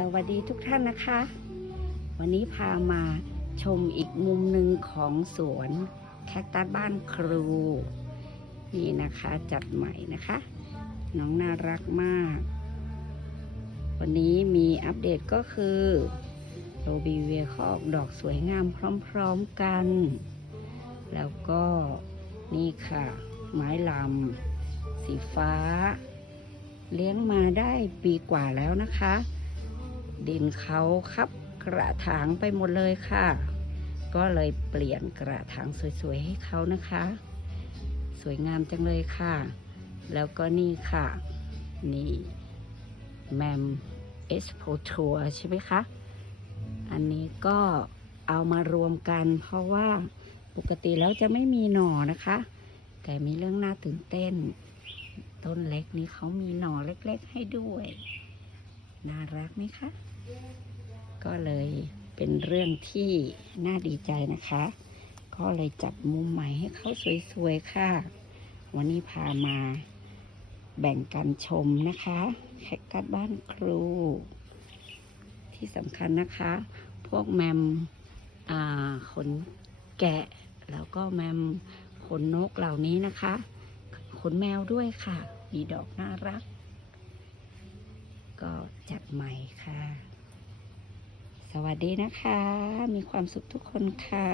สวัสดีทุกท่านนะคะ วันนี้พามาชมอีกมุมหนึ่งของสวนแคคตัสบ้านครู นี่นะคะจัดใหม่นะคะ น้องน่ารักมาก วันนี้มีอัปเดตก็คือโรบีเวียเขาออกดอกสวยงามพร้อมๆกัน แล้วก็นี่ค่ะ ไม้ลำสีฟ้า เลี้ยงมาได้ปีกว่าแล้วนะคะ ดินเขาครับกระถางไปหมดเลยค่ะ ก็เลยเปลี่ยนกระถางสวยๆให้เขานะคะ สวยงามจังเลยค่ะ แล้วก็นี่ค่ะ นี่แมมเอสโพทัวใช่ไหมคะ อันนี้ก็เอามารวมกัน เพราะว่าปกติแล้วจะไม่มีหน่อนะคะ แต่มีเรื่องน่าตื่นเต้น ต้นเล็กนี้เขามีหน่อเล็กๆให้ด้วย น่ารักไหมคะ ก็เลยเป็นเรื่องที่น่าดีใจนะคะ ก็เลยจัดมุมใหม่ให้เขาสวยๆค่ะ วันนี้พามาแบ่งกันชมนะคะแคคตัสบ้านครู ที่สำคัญนะคะ พวกแมมขนแกะ แล้วก็แมมขนนกเหล่านี้นะคะ ขนแมวด้วยค่ะ มีดอกน่ารัก ก็จัดใหม่ค่ะ สวัสดีนะคะ มีความสุขทุกคนค่ะ